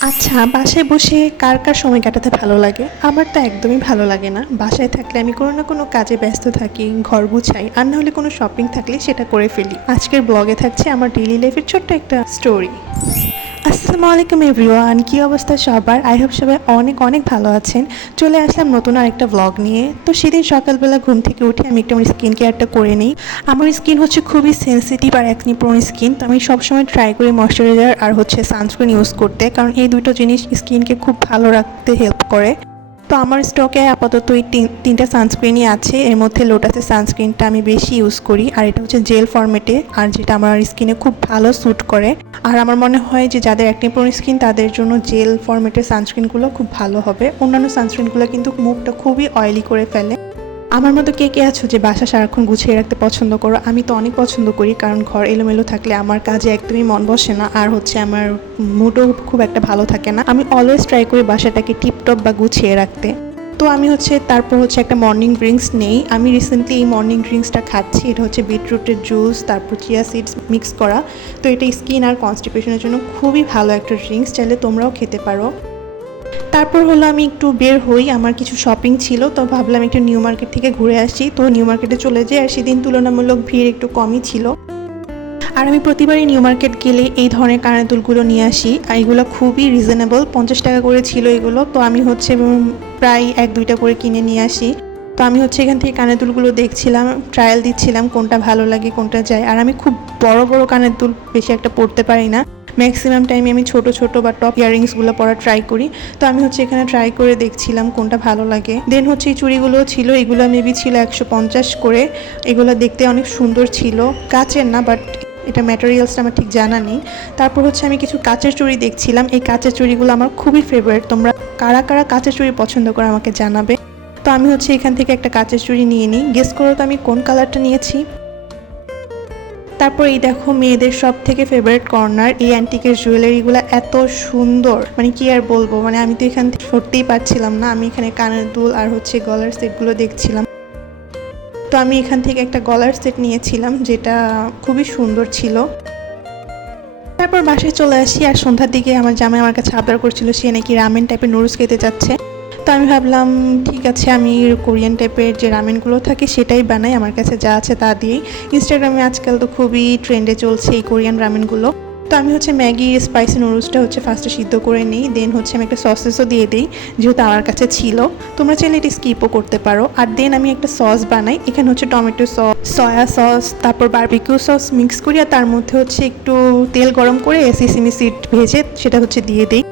আচ্ছা, বাসায় বসে কার, কার সময় কাটাতে ভালো লাগে? আমার তো একদমই ভালো লাগে না। বাসায় থাকলে আমি কোনো না কোনো কাজে ব্যস্ত থাকি, ঘর গুছাই, আর না হলে কোনো শপিং থাকলে সেটা করে ফেলি। আজকের ব্লগে থাকছে আমার ডেইলি লাইফের ছোট্ট একটা স্টোরি। আসসালামু আলাইকুম এভরিওয়ান, কী অবস্থা সবার? আই হোপ সবাই অনেক অনেক ভালো আছেন। চলে আসলাম নতুন আরেকটা ব্লগ নিয়ে। তো সেদিন সকালবেলা ঘুম থেকে উঠে আমি একটু আমার স্কিন কেয়ারটা করে নিই। আমার স্কিন হচ্ছে খুবই সেন্সিটিভ আর একনি প্রোন স্কিন, তো আমি সবসময় ট্রাই করি ময়শ্চারাইজার আর হচ্ছে সানস্ক্রিন ইউজ করতে, কারণ এই দুটো জিনিস স্কিনকে খুব ভালো রাখতে হেল্প করে। তো আমার স্টকে আপাতত এই তিনটা সানস্ক্রিনই আছে। এর মধ্যে লোটাসের সানস্ক্রিনটা আমি বেশি ইউজ করি, আর এটা হচ্ছে জেল ফরম্যাটে, আর যেটা আমার স্কিনে খুব ভালো স্যুট করে। আর আমার মনে হয় যে যাদের অ্যাকনে প্রোন স্কিন তাদের জন্য জেল ফরম্যাটের সানস্ক্রিনগুলো খুব ভালো হবে। অন্যান্য সানস্ক্রিনগুলো কিন্তু মুখটা খুবই অয়েলি করে ফেলে। আমার মতো কে কে আছো যে বাসা সারাক্ষণ গুছিয়ে রাখতে পছন্দ করো? আমি তো অনেক পছন্দ করি, কারণ ঘর এলোমেলো থাকলে আমার কাজে একদমই মন বসে না, আর হচ্ছে আমার মুডও খুব একটা ভালো থাকে না। আমি অলওয়েজ ট্রাই করি বাসাটাকে টিপটপ বা গুছিয়ে রাখতে। তো আমি হচ্ছে তারপর হচ্ছে একটা মর্নিং ড্রিঙ্কস নেই। আমি রিসেন্টলি এই মর্নিং ড্রিঙ্কসটা খাচ্ছি। এটা হচ্ছে বিটরুটের জুস, তারপর চিয়া সিডস মিক্স করা। তো এটা স্কিন আর কনস্টিপেশনের জন্য খুবই ভালো একটা ড্রিঙ্কস, চাইলে তোমরাও খেতে পারো। তারপর হলো আমি একটু বের হই, আমার কিছু শপিং ছিল, তো ভাবলাম একটু নিউ মার্কেট থেকে ঘুরে আসি। তো নিউ মার্কেটে চলে যাই, আর সেদিন তুলনামূলক ভিড় একটু কমই ছিল। আর আমি প্রতিবারই নিউ মার্কেট গেলে এই ধরনের কানের দুলগুলো নিয়ে আসি, আর এগুলো খুবই রিজনেবল, 50 টাকা করে ছিল এগুলো। তো আমি হচ্ছে প্রায় 1-2টা করে কিনে নিয়ে আসি। তো আমি হচ্ছে এখান থেকে কানের দুলগুলো দেখছিলাম, ট্রায়াল দিচ্ছিলাম কোনটা ভালো লাগে কোনটা যায়। আর আমি খুব বড় বড় কানের দুল বেশি একটা পরতে পারি না, ম্যাক্সিমাম টাইমে আমি ছোট ছোট বা টপ ইয়াররিংসগুলো পরা ট্রাই করি। তো আমি হচ্ছে এখানে ট্রাই করে দেখছিলাম কোনটা ভালো লাগে। দেন হচ্ছে এই চুড়িগুলো ছিল, এগুলো মেবি ছিল 150 করে। এগুলো দেখতে অনেক সুন্দর ছিল, কাচের না, বাট এটা ম্যাটেরিয়ালসটা আমার ঠিক জানা নেই। তারপর হচ্ছে আমি কিছু কাচের চুড়ি দেখছিলাম, এই কাচের চুড়িগুলো আমার খুবই ফেভারিট। তোমরা কারা কারা কাচের চুড়ি পছন্দ করে আমাকে জানাবে। তো আমি হচ্ছে এখান থেকে একটা কাচের চুড়ি নিয়ে নিই। গেস করো তো আমি কোন কালারটা নিয়েছি। তারপর এই দেখো মেয়েদের সব থেকে ফেভারিট কর্নার, এই অ্যান্টিকের জুয়েলারিগুলো এত সুন্দর, মানে কি আর বলবো, মানে আমি তো এখান থেকে সরতেই পারছিলাম না। আমি এখানে কানের দুল আর হচ্ছে গলার সেটগুলো দেখছিলাম। তো আমি এখান থেকে একটা গলার সেট নিয়েছিলাম, যেটা খুবই সুন্দর ছিল। তারপর বাসায় চলে আসি, আর সন্ধ্যার দিকে আমার জামাই আমার কাছে আবদার করছিল সে নাকি রামেন টাইপের নুডলস খেতে চাচ্ছে। তো আমি ভাবলাম ঠিক আছে, আমি কোরিয়ান টাইপের যে রামেনগুলো থাকে সেটাই বানাই, আমার কাছে যা আছে তা দিয়েই। ইনস্টাগ্রামে আজকাল তো খুবই ট্রেন্ডে চলছে এই কোরিয়ান রামেনগুলো। তো আমি হচ্ছে ম্যাগি স্পাইসি নুডলসটা হচ্ছে ফার্স্টে সিদ্ধ করে নিই, দেন হচ্ছে আমি একটা সসেসও দিয়ে দিই, যেহেতু আমার কাছে ছিল। তোমরা চাইলে এটা স্কিপও করতে পারো। আর দেন আমি একটা সস বানাই, এখানে হচ্ছে টমেটো সস, সয়া সস, তারপর বারবিকিউ সস মিক্স করি, আর তার মধ্যে হচ্ছে একটু তেল গরম করে সিসিমি সিড ভেজে সেটা হচ্ছে দিয়ে দিই।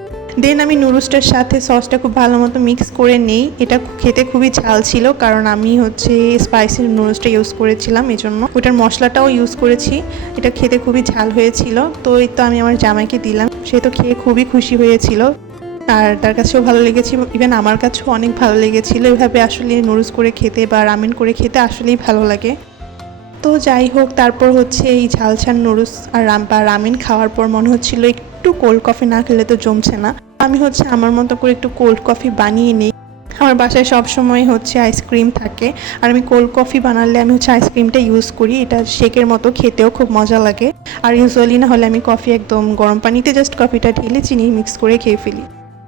দেন আমি নুডলসটার সাথে সসটা খুব ভালো মতো মিক্স করে নেই। এটা খেতে খুবই ঝাল ছিল, কারণ আমি হচ্ছে স্পাইসি নুডলসটা ইউজ করেছিলাম, এই জন্য ওটার মশলাটাও ইউজ করেছি। এটা খেতে খুবই ঝাল হয়েছিল। তো এই তো আমি আমার জামাইকে দিলাম, সে তো খেয়ে খুবই খুশি হয়েছিল, আর তার কাছেও ভালো লেগেছে, ইভেন আমার কাছেও অনেক ভালো লেগেছিলো। এভাবে আসলে নুডলস করে খেতে বা রামেন করে খেতে আসলেই ভালো লাগে। তো যাই হোক, তারপর হচ্ছে এই ঝালঝাল নুডলস আর রামেন খাওয়ার পর মনে হচ্ছিল একটু কোল্ড কফি না খেলে তো জমছে না। আমি হচ্ছে আমার মতো করে একটু কোল্ড কফি বানিয়ে নিই। আমার বাসায় সবসময় হচ্ছে আইসক্রিম থাকে, আর আমি কোল্ড কফি বানালে আমি হচ্ছে আইসক্রিমটা ইউজ করি, এটা শেকের মতো খেতেও খুব মজা লাগে। আর ইউজুয়ালি না হলে আমি কফি একদম গরম পানিতে জাস্ট কফিটা ঢেলে চিনি মিক্স করে খেয়ে ফেলি।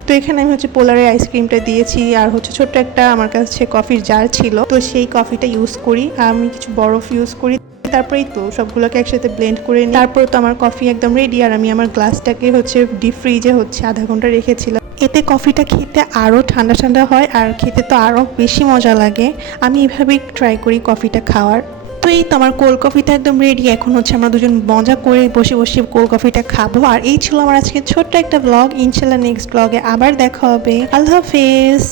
তো এখানে আমি হচ্ছে পোলারের আইসক্রিমটা দিয়েছি, আর হচ্ছে ছোট্ট একটা আমার কাছে কফির জার ছিল, তো সেই কফিটা ইউজ করি, আর আমি কিছু বরফ ইউজ করি। তারপরেই তো সবগুলোকে একসাথে ব্লেন্ড করে নিই। তারপর তো আমার কফি একদম রেডি, আর আমি আমার গ্লাসটাকে হচ্ছে ডিপ ফ্রিজে হচ্ছে আধা ঘন্টা রেখেছিলাম। এতে কফিটা খেতে আরও ঠান্ডা ঠান্ডা হয়, আর খেতে তো আরও বেশি মজা লাগে। আমি এভাবেই ট্রাই করি কফিটা খাওয়ার। তো এই তো আমার কোল্ড কফিটা একদম রেডি। এখন হচ্ছে আমরা দুজন মজা করে বসে বসে কোল্ড কফিটা খাবো। আর এই ছিল আমার আজকে ছোট্ট একটা ব্লগ। ইনশাল্লাহ নেক্সট ব্লগে আবার দেখা হবে। আল্লাহ হাফেজ।